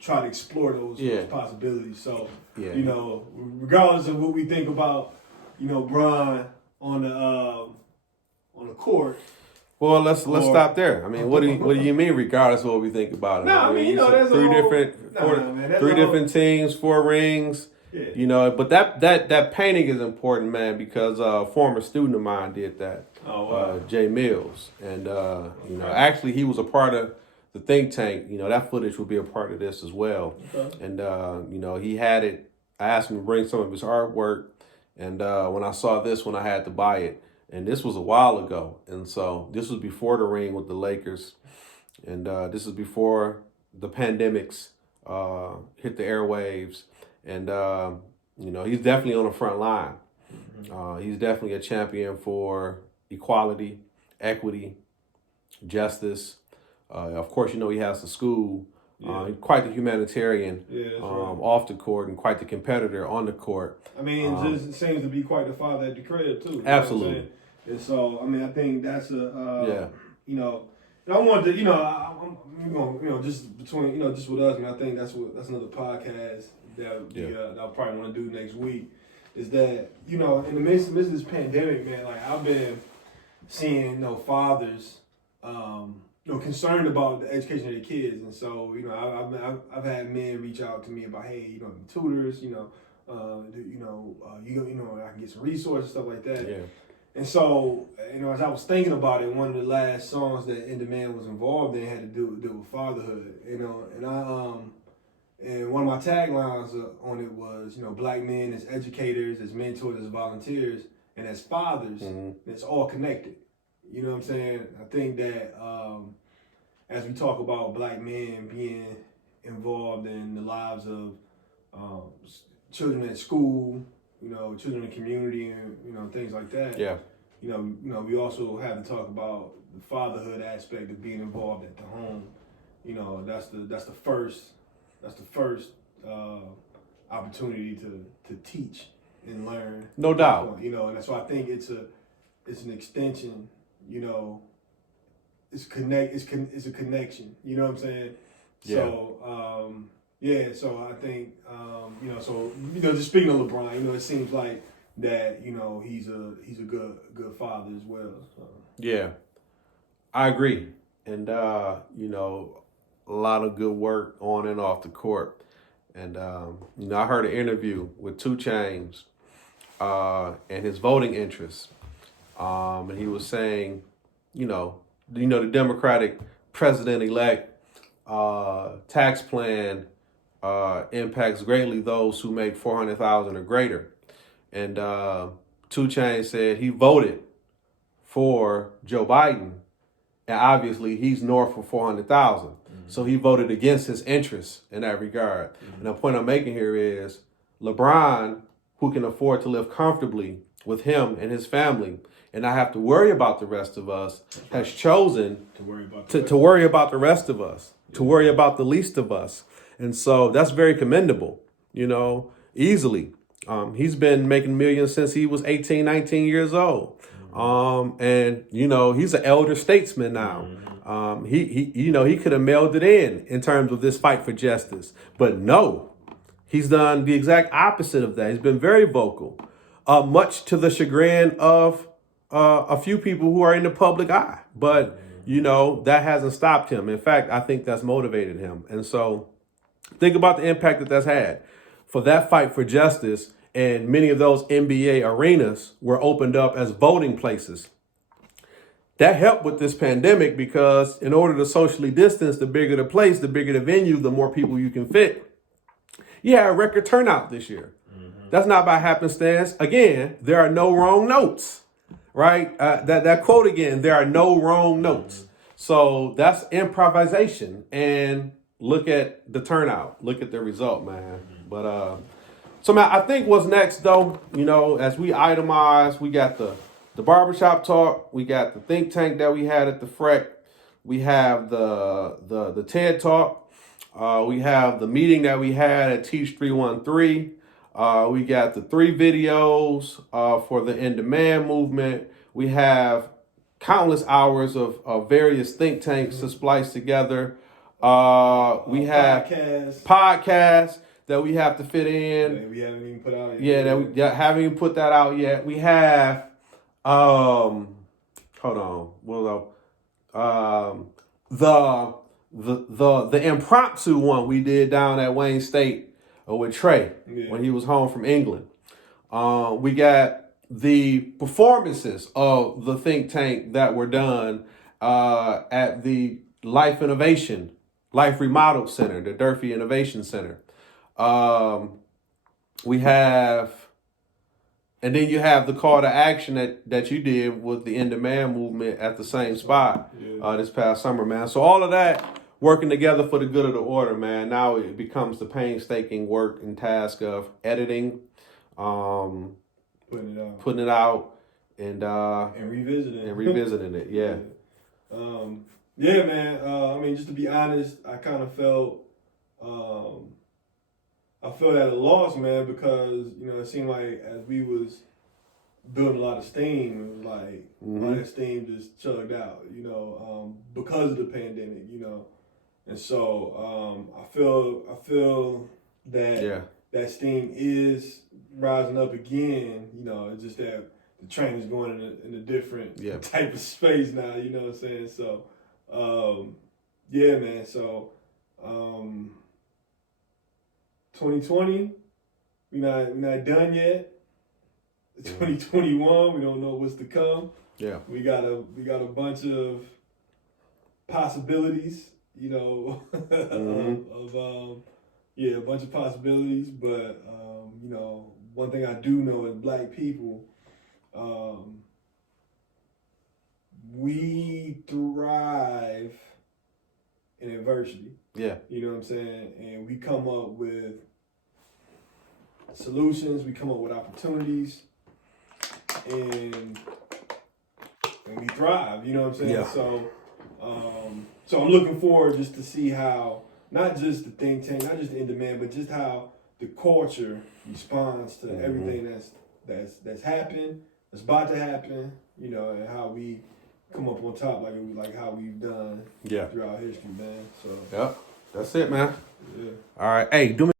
try to explore those possibilities. So, Yeah. Regardless of what we think about, Bron on the court. Well, let's stop there. I mean, what do you mean, regardless of what we think about it? No, there's three different teams, 4 rings. Yeah. But that painting is important, man, because a former student of mine did that. Oh, wow. Jay Mills, and actually he was a part of the think tank. That footage will be a part of this as well. Okay. And he had it. I asked him to bring some of his artwork, and when I saw this one, I had to buy it. And this was a while ago. And so this was before the ring with the Lakers. And this is before the pandemics hit the airwaves. And, he's definitely on the front line. He's definitely a champion for equality, equity, justice. Of course, he has the school. He's quite the humanitarian off the court and quite the competitor on the court. I mean, it just seems to be quite the father at the crib, too. Absolutely. And so, I think that's I wanted to, I'm just between, just with us, and I think that's another podcast that I'll probably want to do next week, is that, in the midst of this pandemic, man, like I've been seeing, fathers, concerned about the education of their kids. And so, I've had men reach out to me about, hey, tutors, I can get some resources, stuff like that. Yeah. And so, as I was thinking about it, one of the last songs that In Demand was involved in had to do with fatherhood, and one of my taglines on it was, Black men as educators, as mentors, as volunteers, and as fathers, it's all connected. You know what I'm saying? I think that as we talk about Black men being involved in the lives of children at school, children in the community, and things like that. Yeah. We also have to talk about the fatherhood aspect of being involved at the home. That's the first opportunity to teach and learn. No doubt. And that's why I think it's an extension. It's a connection. You know what I'm saying? Yeah. So, so I think, just speaking of LeBron, it seems like that, he's a good father as well. So. Yeah, I agree. And, a lot of good work on and off the court. And, I heard an interview with 2 Chainz and his voting interests. And he was saying, the Democratic president-elect tax plan impacts greatly those who make $400,000 or greater. And 2 Chainz said he voted for Joe Biden, and obviously he's north of 400,000. So he voted against his interests in that regard. And the point I'm making here is LeBron, who can afford to live comfortably with him and his family and not have to worry about the rest of us, has chosen to worry about the rest of us, to worry about the least of us. And so that's very commendable, easily. He's been making millions since he was 18, 19 years old. And he's an elder statesman now. He could have mailed it in terms of this fight for justice. But no, he's done the exact opposite of that. He's been very vocal, much to the chagrin of a few people who are in the public eye. But, that hasn't stopped him. In fact, I think that's motivated him. And so think about the impact that that's had. For that fight for justice, and many of those NBA arenas were opened up as voting places. That helped with this pandemic because in order to socially distance, the bigger the place, the bigger the venue, the more people you can fit. You had a record turnout this year. That's not by happenstance. Again, there are no wrong notes, right? That quote again, there are no wrong notes. So that's improvisation. And look at the turnout. Look at the result, man. But so, man, I think what's next, though, as we itemize, we got the barbershop talk, we got the think tank that we had at the FREC, we have the TED talk, we have the meeting that we had at Teach 313, we got the 3 videos for the In Demand movement, we have countless hours of various think tanks to splice together. We have podcasts that we have to fit in. That we haven't even put out yet. Yeah, that we haven't even put that out yet. We have, hold on, the impromptu one we did down at Wayne State with Trey when he was home from England. We got the performances of the think tank that were done at the Life Remodel Center, the Durfee Innovation Center. We have, and then you have the call to action that you did with the In Demand movement at the same spot this past summer, man. So all of that working together for the good of the order, man. Now it becomes the painstaking work and task of editing, putting it out, and revisiting it. Yeah. Yeah, man. I mean, just to be honest, I kind of felt, I felt at a loss, man, because, you know, it seemed like as we was building a lot of steam, it was like all that steam just chugged out, you know, because of the pandemic, you know. And so I feel that that steam is rising up again, you know. It's just that the train is going in a different type of space now, you know what I'm saying? So, yeah, man. So, 2020, we're not done yet. 2021, we don't know what's to come. Yeah, we got a bunch of possibilities, you know, a bunch of possibilities. But you know, one thing I do know is Black people, we thrive in adversity. Yeah. You know what I'm saying? And we come up with solutions, we come up with opportunities, and we thrive, you know what I'm saying? Yeah. So I'm looking forward just to see how, not just the think tank, not just the In Demand, but just how the culture responds to everything that's happened, that's about to happen, you know, and how we come up on top like how we've done throughout history, man. So that's it, man. Yeah. All right. Hey, do me